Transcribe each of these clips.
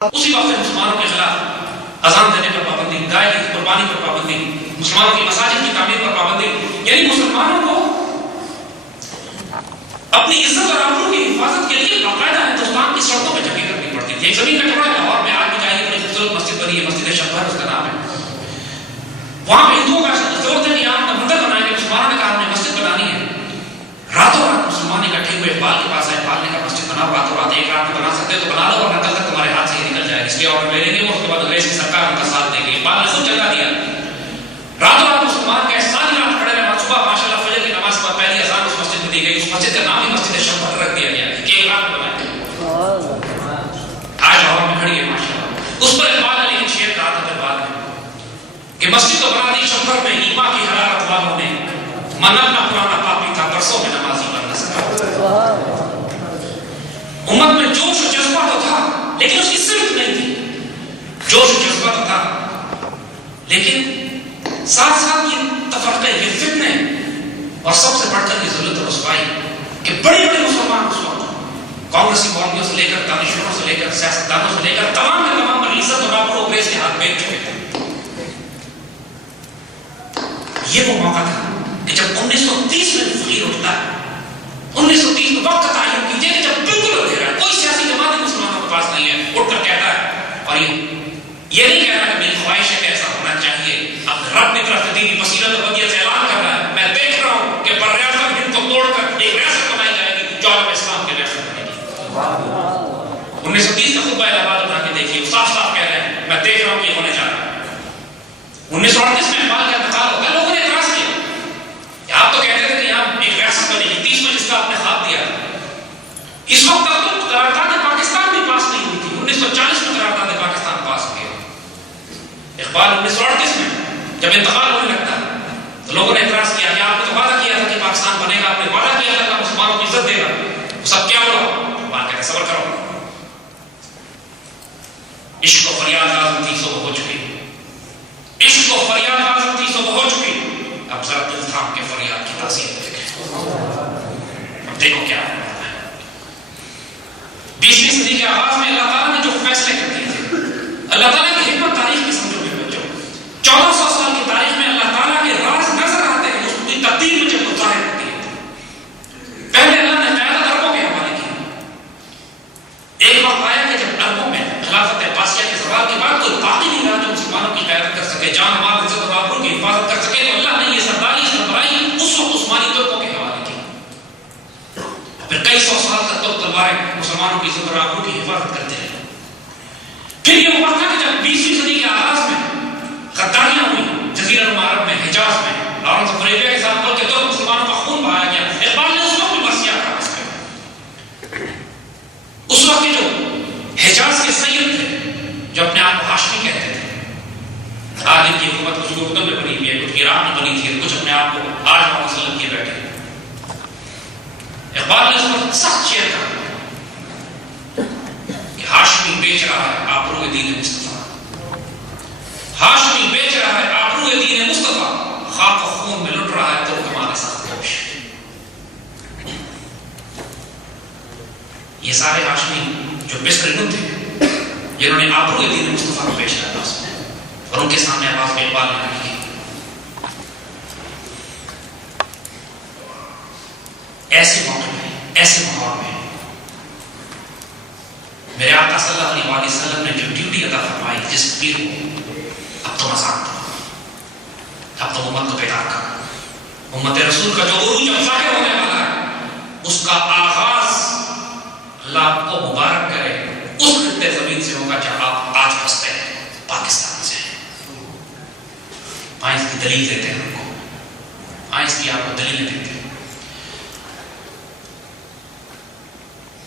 اسی وقت مسلمانوں کے خلاف اذان دینے پر پابندی، گائے کی قربانی پر پابندی، مسلمانوں کی مساجد کی تعمیر پر پابندی، یعنی مسلمانوں کو اپنی عزت اور آبرو کی حفاظت کے لیے باقاعدہ ہندوستان کی سڑکوں پہ جنگیں کرنی پڑتی تھی. ایک زمین کا ٹکڑا لاہور میں آج بھی جائے بڑی خوبصورت مسجد بنی ہے، مسجد شبیر اس کا نام ہے. وہاں پہ ہندوؤں کا زور تھا کہ یہاں مندر بنائیں گے. مسلمانوں نے کہا ہمیں مسجد بنانی ہے. راتوں رات مسلمان اکٹھے ہوئے اقبال کے پاس آئے، اقبال نے کہا مسجد بناؤ، راتوں رات ایک رات میں بنا سکتے تو بنا لو، ورنہ کل تک تمہارے ہاتھ سے ہی نکل جائے گا، اس لیے آرڈر لے لیں گے. اس کے بعد انگریز کی سرکار ان کا ساتھ دے گی. اقبال نے خود چلا دیا. راتوں رات مسلمان کے ساری رات کھڑے رہے. صبح ماشاء اللہ فجر کی نماز پر پہلی اذان اس مسجد میں دی گئی. اس مسجد کا نام ہی مسجد شبیر رکھ دیا گیا کہ ایک رات بنائے. آج لاہور میں کھڑی ہے ماشاء اللہ. اس پر اقبال علی نے شعر کہا تھا پھر بعد میں کہ مسجد تو بنا دی شبیر میں، ایما کی حرارت والوں نے، منت نہ پرانا پاپی تھا برسوں میں نمازی بن نہ سکا. امت میں جوش و جذبہ تو تھا لیکن اس کی صرف نہیں تھی. جوش و جذبہ تو تھا لیکن ساتھ ساتھ یہ تفرقے، یہ فتنے، اور سب سے بڑھ کر یہ ذلت اور رسوائی کہ بڑے بڑے مسلمان اس وقت کانگریسی مولویوں سے لے کر دانشوروں سے لے کر سیاستدانوں سے لے کر تمام کے تمام عزت اور آبرو انگریز کے ہاتھ بیچ چکے تھے. یہ وہ موقع تھا کہ جب 1930 میں فقیر اٹھتا ہے. 1930 میں وقت تعین کیجیے کہ جب بالکل اندھیرا ہے، کوئی سیاسی جماعت مسلمانوں کے پاس نہیں ہے، اٹھ کر کہتا ہے، اور یہ نہیں کہہ رہا کہ میری خواہش ہے کہ ایسا ہونا چاہیے. اب رب کی طرف سے دینی بصیرت اور ودیت سے اعلان کر رہا ہے، میں دیکھ رہا ہوں کہ برریاست ہند کو توڑ کر ایک ریاست بنائی جائے گی جو عالم اسلام کی ریاست بنے گی. 1930 کا خطبہ الہ آباد اٹھا کے دیکھیے، صاف صاف کہہ رہے ہیں میں دیکھ رہا ہوں کہ ہونے جا رہا ہے. 1938 میں اقبال کا انتقال ہوتا ہے. لوگوں نے اعتراض کیا کہ آپ تو کہتے تھے کہ یہاں ایک ریاست بنے گی. 30 میں جس کا آپ نے خواب دیا، اس وقت تک تو قرارداد پاکستان بھی پاس نہیں ہوئی تھی. 1940 میں قرارداد پاکستان پاس ہوئی. اقبال 1938 میں جب انتقال ہونے لگتا ہے تو لوگوں نے اعتراض کیا کہ آپ نے تو وعدہ کیا تھا کہ پاکستان بنے گا، آپ نے وعدہ کیا تھا کہ مسلمانوں کی عزت دے گا، وہ سب کیا ہوا؟ اقبال کہتے ہیں صبر کرو، عشق و فریاد لازم تھی سو ہو چکی، عشق و فریاد لازم تھی سو ہو چکی، اب ذرا دل تھام کے فریاد کی تاثیر دیکھیں. اب دیکھو کیا ہے. 20ویں صدی کے آغاز میں اللہ تعالیٰ نے جو فیصلے کر دیے تھے، اللہ تعالیٰ کی حکمت تاریخ کی سمجھو گے بچوں. 1400 سال کی تاریخ میں اللہ تعالیٰ کے راز نظر آتے ہیں، اس کی تبدیل میں جب ظاہر ہوتی ہے. پہلے اللہ نے قیادت عربوں کے حوالے کی. ایک وقت آیا کہ جب عربوں میں خلافت عباسیہ کے زوال کے بعد کوئی باقی نہیں رہا جو مسلمانوں کی قیادت کر سکے، جان مال عزت اور آبرو کی حفاظت کر سکے، تو اللہ نے یہ سرداری سربراہی اس وقت عثمانی ترکوں کے حوالے کی. پھر کئی سو سال تک تو تلواریں مسلمانوں کی عزت اور آبرو کی حفاظت کرتے رہے. پھر یہ ہوا تھا کہ جب 20ویں صدی کے آغاز میں غداریاں ہوئی جزیرہ نما عرب میں، حجاز میں، لارنس آف اریبیا کے ساتھ مل کے تو مسلمانوں کا خون بہایا گیا. اقبال نے اس وقت بھی مرثیہ کہا اس پہ. اس وقت کے جو حجاز کے سید تھے جو اپنے آپ کو ہاشمی کہتے تھے، آج ان کی حکومت کچھ اردن میں بنی ہوئی ہے، کچھ عراق میں بنی تھی، کچھ اپنے آپ کو آج وہاں مسلم کیے بیٹھے. اقبال نے اس وقت سخت شعر کہا کہ ہاشمی بیچ رہا ہے آبرو دین مصطفیٰ، ہاشمی بیچ رہا ہے آبرو دین مصطفیٰ، خاک و خون میں لٹ رہا ہے تو کمانے سخت کوش. یہ سارے ہاشمی جو بسر تھے جنہوں نے آبرو دین مصطفیٰ کو پیش کیا اس میں، اور ان کے سامنے آواز میں اقبال نے رکھی. ایسے موقع میں، ایسے ماحول میں میرے آقا صلی اللہ علیہ وسلم نے جو ڈیوٹی ادا فرمائی جس پیر کو، اب تو مذاق تھا، اب تو امت کو بیدار کر. امت رسول کا جو عروج اب ظاہر ہونے والا ہے، اس کا آغاز اللہ آپ کو مبارک کرے اس خطے زمین سے ہوگا جہاں آپ آج بستے ہیں، پاکستان سے. آئیں اس کی دلیل دیتے ہیں ہم کو، آئیں اس کی آپ کو دلیلیں دیتے ہیں.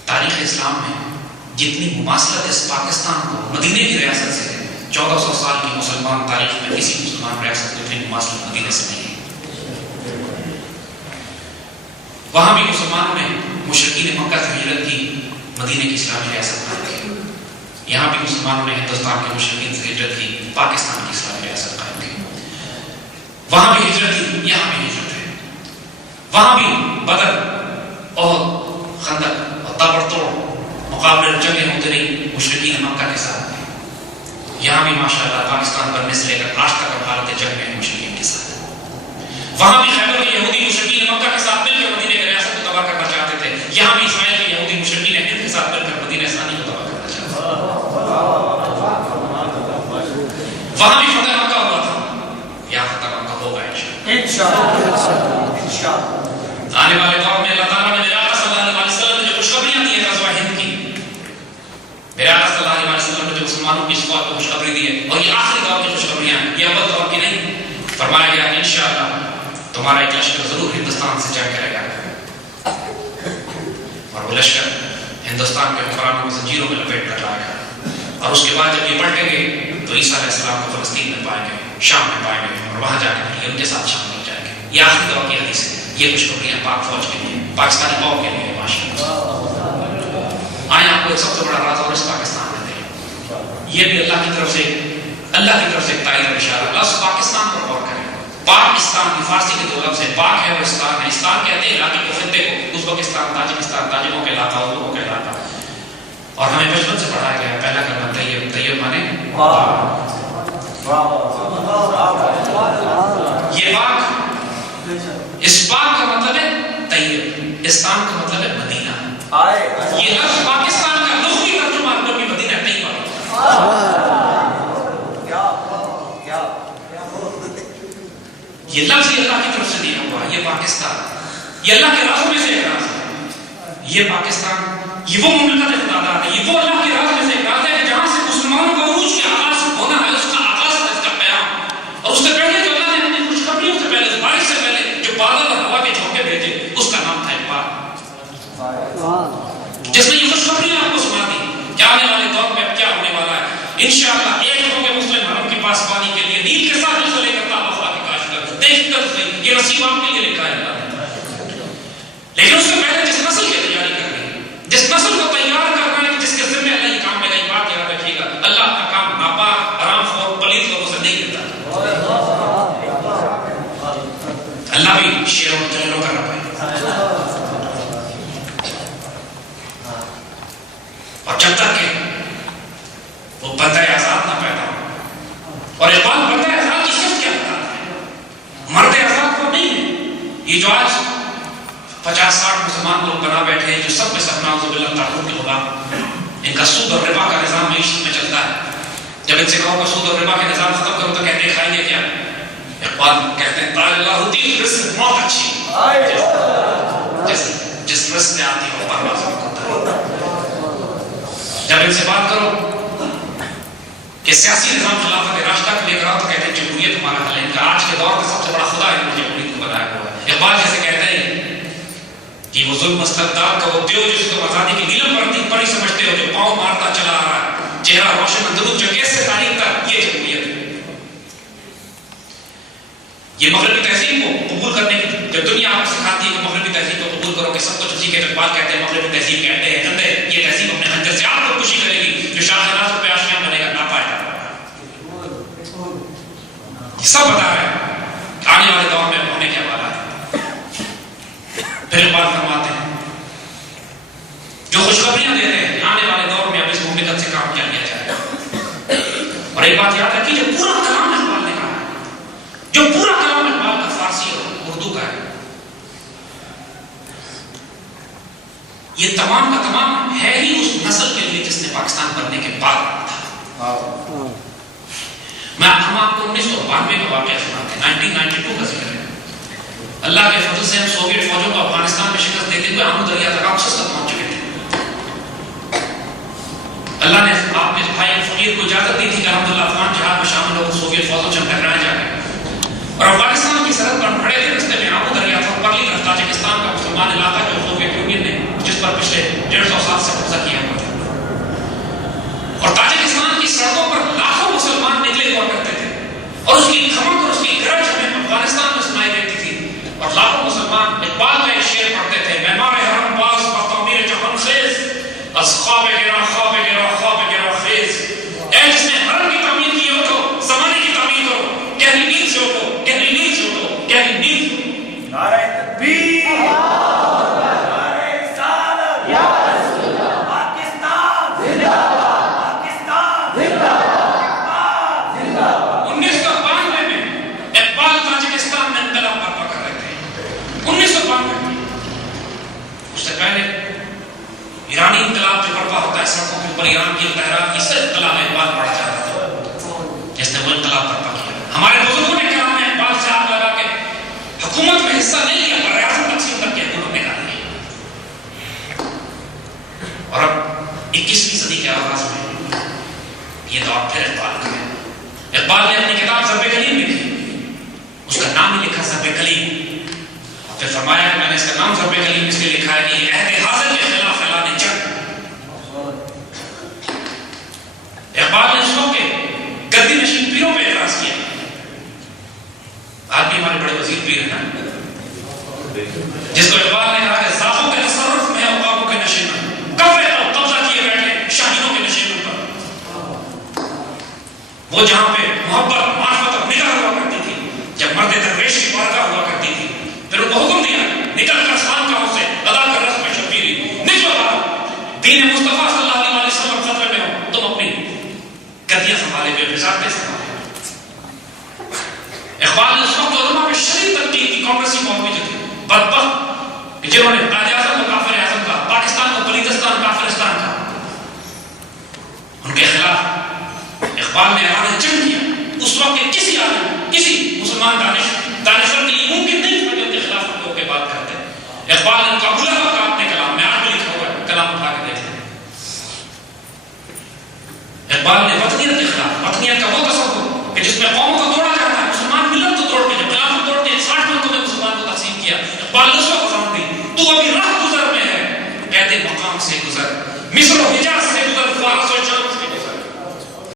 تاریخ اسلام میں جتنی مماثلت اس پاکستان کو مدینے کی ریاست سے ہے، 1400 سال کی مسلمان تاریخ میں کسی مسلمان ریاست میں اتنی مماثلت مدینے سے نہیں ہے. وہاں بھی مسلمانوں نے مشرکین مکہ سے ہجرت کی، مدینے کی اسلامی ریاست قائم کی. یہاں بھی مسلمانوں نے ہندوستان کے مشرکین سے ہجرت کی، پاکستان کی اسلامی ریاست قائم کی. وہاں بھی ہجرت کی، یہاں بھی ہجرت ہے. وہاں بھی بدر، احد، خندق اور تابڑ توڑ مقابلے جنگیں ہوتی رہی مشرکین مکہ کے ساتھ. یہاں بھی ماشاءاللہ پاکستان بننے سے لے کر آج تک ہم حالت جنگ میں مشرکین کے ساتھ. وہاں بھی خیبر کے یہودی مشرکین مکہ کے ساتھ مل کر مدینہ کی ریاست کو تباہ کرنا چاہتے تھے. یہاں بھی اسرائیل کے یہودی مشرکین ہند کے ساتھ مل کر مدینہ ثانی کو تباہ کرنا چاہتے تھے. وہاں بھی فتح مکہ ہوا تھا. یہاں فتح مکہ ہوگا انشاءاللہ. آنے والے دور میں اللہ تعالیٰ نے میرے آقا صلی اللہ علیہ وسلم نے جو خوشخبریاں دی ہیں غزوہ ہند کی, میرے آقا صلی اللہ علیہ وسلم نے جو مسلمانوں کی اسقاط کو خوشخبری دی ہے, اور یہ آخری دور کی خوشخبریاں ہیں, یہ اول دور کی نہیں. فرمایا گیا انشاءاللہ تمہارا ایک لشکر ضرور ہندوستان سے جنگ کرے گا, اور وہ لشکر ہندوستان کے حکمرانوں کو زنجیروں میں لپیٹ کر لائے گا, اور اس کے بعد جب یہ پلٹیں گے تو عیسیٰ علیہ السلام کو فلسطین میں پائیں گے, شام میں پائیں گے, اور وہاں جانے کے لیے ان کے ساتھ شامل ہو جائیں گے. یہ آخری دور کی حدیث ہے. یہ خوشخبریاں پاک فوج کے لیے, پاکستانی قوم کے لیے ماشاءاللہ. آئیں آپ کو ایک سب سے بڑا راز اور اس پاکستان میں دیں. یہ بھی اللہ کی طرف سے ایک تائید اور اشارہ. لفظ پاکستان پر غور کریں. پاکستان کی فارسی کے دو لفظ ہے, پاک ہے اور استان ہے. استان کہتے ہیں علاقے کو, خطے کو, ازبکستان, تاجکستان, تاجکوں کا علاقہ, اردوؤں کا علاقہ. اور ہمیں بچپن سے پڑھایا گیا ہے پہلا کلمہ طیب. طیب مانے یہ پاک, اس پاک کا مطلب ہے طیب, استان کا مطلب ہے مدینہ. یہ لفظ پاکستان کا لغوی ترجمہ بھی مدینہ طیبہ. یہ لفظ یہ اللہ کی طرف سے دیا ہوا ہے. یہ پاکستان, یہ اللہ کے رازوں میں سے ایک راز ہے. یہ پاکستان, یہ وہ مملکت خداداد ہے, یہ وہ اللہ کے راز میں سے ایک راز ہے جہاں سے مسلمانوں کا عروج کا آغاز ہونا ہے, اس کا آغاز ہے, اس کا قیام. اور اس سے پہلے جو اللہ نے اپنی خوشخبریوں سے پہلے, بارش سے پہلے جو بادل اور ہوا کے جھونکے بھیجے, اس کا نام تھا پاک, جس نے یہ خوشخبریاں آپ کو سنا دی کہ آنے والے دور میں اب کیا ہونے والا ہے. انشاءاللہ ایک ہوں گے مسلم حرم کی پاسبانی کے لیے نیل کے ساتھ اس کو لے کر تابوت کی کاشت کر, دیکھ کر صحیح یہ نصیب آپ کے لیے لکھا ہے اللہ نے. لیکن اس سے پہلے جس نسل کی تیاری کر رہی ہے, جس نسل کو تیار کرنا ہے, جس کے ذمہ اللہ یہ کام میں گئی, بات یاد رکھیے گا, اللہ کا کام ناپاک, حرام خور, پلیت لوگوں سے نہیں کرتا. اللہ بھی شیروں و جلیلوں کا رب ہے. اور جب تک کہ وہ بندہ آزاد نہ پیدا ہو, اور اقبال بندہ آزاد کی صرف کیا بتاتا ہے, مرد آزاد کو نہیں ہے. یہ جو آج 50-60 مسلمان لوگ بنا بیٹھے ہیں, جو سب میں سب نعوذ باللہ تعلق کے غلام, ان کا سود اور ربا کا نظام معیشت میں چلتا ہے. جب ان سے کہو کہ سود اور ربا کے نظام ختم کرو تو کہتے ہیں کھائیں گے کیا. اقبال کہتے ہیں قال اللہ ہوتی رزق بہت اچھی, جس رزق میں آتی ہے وہ پرواز ہوتا ہے. جب ان سے بات کرو کہ سیاسی نظام خلافت راشدہ کو لے کر آؤ تو کہتے ہیں جمہوریت ہمارا حل ہے. ان کا آج کے دور کا سب سے بڑا خدا ہے جمہوریت کو بنایا ہوا ہے. اقبال جیسے کہتے ہیں کہ وہ ظلم استبداد کا وہ دیو جس کو آزادی کی نیلم پری سمجھتے ہو, جو پاؤں مارتا چلا آ رہا ہے, چہرہ روشن اندرون جو کیسے تاریخ تک, یہ جمہوریت ہے. یہ مغربی تہذیب کو قبول کرنے کی جب دنیا آپ کو سکھاتی ہے کہ مغربی تہذیب کو قبول کرو کہ سب کچھ اسی کے اقبال کہتے ہیں مغربی تہذیب کے انڈے ہیں گندے, یہ تہذیب اپنے خنجر سے آپ کو خوشی کرے گی جو شاہ ناز پہ آشیاں بنے گا ناپائیدہ. یہ سب بتا رہے ہیں کہ آنے والے دور میں ہونے کیا والا ہے. پھر اقبال فرماتے ہیں جو خوشخبریاں دے رہے ہیں آنے والے دور میں اب اس مملکت سے کام کیا لیا جائے گا. اور ایک بات یاد رکھیے, جو پورا کلام اقبال نے کہا ہے, جو پورا کلام اقبال کا فارسی اور اردو کا ہے, یہ تمام کا تمام ہے ہی اس نسل کے لیے جس نے پاکستان بننے کے بعد تھا. ہم آپ کو 1992 کا واقعہ سناتے ہیں, 1992 کا ذکر ہے. اللہ کے فضل سے ہم سوویت فوجوں کو افغانستان میں شکست دیتے ہوئے آمو دریا تک اکثر تک پہنچ چکے تھے. اللہ نے آپ نے بھائی فقیر کو اجازت دی تھی کہ الحمدللہ افغان جہاد میں شامل ہو سوویت فوجوں سے ٹکرائے جا کے, اور افغانستان کی سرحد پر کھڑے تھے رستے میں آمو دریا تھا, پرلی طرف تاجکستان کا مسلمان علاقہ جو سوویت یونین نے جس پر پچھلے 150 سال سے قبضہ کیا ہوا تھا. اور تاجکستان کی سڑکوں پر لاکھوں مسلمان نکلے ہوا کرتے تھے, اور اس کی دھمک اور اس کی گرج ہمیں افغانستان میں سنائی دیتی تھی. اور لاکھوں مسلمان اقبال کا ایک شعر پڑھتے تھے, معمار حرم باز و تعمیر جہان خیز, از خواب گرا خواب گرا خواب گرا خیز. اے جس نے حرم کی تعمیر کی ہو تو زمانے کی تعمیر کرو, گہری نیند سے اٹھو, گہری نیند سے اٹھو, گہری نیند سے اٹھو. نعرہ تکبیر, نعرہ رسالت, یا رسول اللہ, 1992 میں اقبال تاجکستان میں انقلاب برپا کر رہے تھے. 1992 میں. اس سے پہلے ایرانی انقلاب جو برپا ہوتا ہے سڑکوں کے اوپر ایران کی تحریک، اس سے انقلاب اقبال بڑھ جاتا تھا جس نے وہ انقلاب برپا کیا. ہمارے بزرگوں نے کہا ہے اقبال سے آگ لگا کے حکومت میں حصہ نہیں لیا پر ریاست تقسیم کر کے حکومت نکالی. اور اب 21ویں صدی کے آغاز میں یہ دور پھر اقبال کا ہے. اقبال نے اپنی کتاب ضرب کلیم لکھی، اس کا نام ہی لکھا ضرب کلیم. اور پھر فرمایا کہ میں نے اس کا نام ضرب کلیم اس لیے لکھا ہے کہ یہ عہد حاضر کے خلاف اعلان جنگ. اقبال نے اس وقت کے گدی نشین پیروں پہ اعتراض کیا. آج بھی ہمارے بڑے وزیر پیر ہیں جس کو اقبال نے کہا کہ ذاتوں کے تصرف میں اوقافوں کے نشے میں قبضہ کیے بیٹھے شاہینوں کے نشیموں پر. وہ جہاں پہ محبت معرفت اور نگاہ ہوا کرتی تھی، جب مرد درویش کی بارگاہ ہوا کرتی تھی، پھر ان کو حکم دیا نکل کر خانقاہوں سے ادا کر رسم شبیری نسبت دین مصطفیٰ صلی اللہ علیہ وسلم خطرے میں ہو، تم اپنی گدیاں سنبھالے ہوئے وزارتیں سنبھالے. اقبال نے اس وقت علماء میں شدید تنقید کی. کانگریسی قومی جو تھی بدبخت جنہوں نے قائد اعظم کو کافر اعظم کہا، پاکستان کو بلیدستان کافرستان کہا، ان کے خلاف اقبال نے اعلان جنگ کیا. اس وقت کے کسی عالم، کسی مسلمان دانشور کے لیے ممکن نہیں تھا کہ ان کے خلاف لوگوں کے بات کرتے. اقبال نے ان کا بلا کا اپنے کلام میں آج بھی لکھا ہوا ہے، کلام اٹھا کے دیکھیں. اقبال نے وطنیت کے خلاف، وطنیت کا وہ تصور کہ جس میں قوموں کو توڑا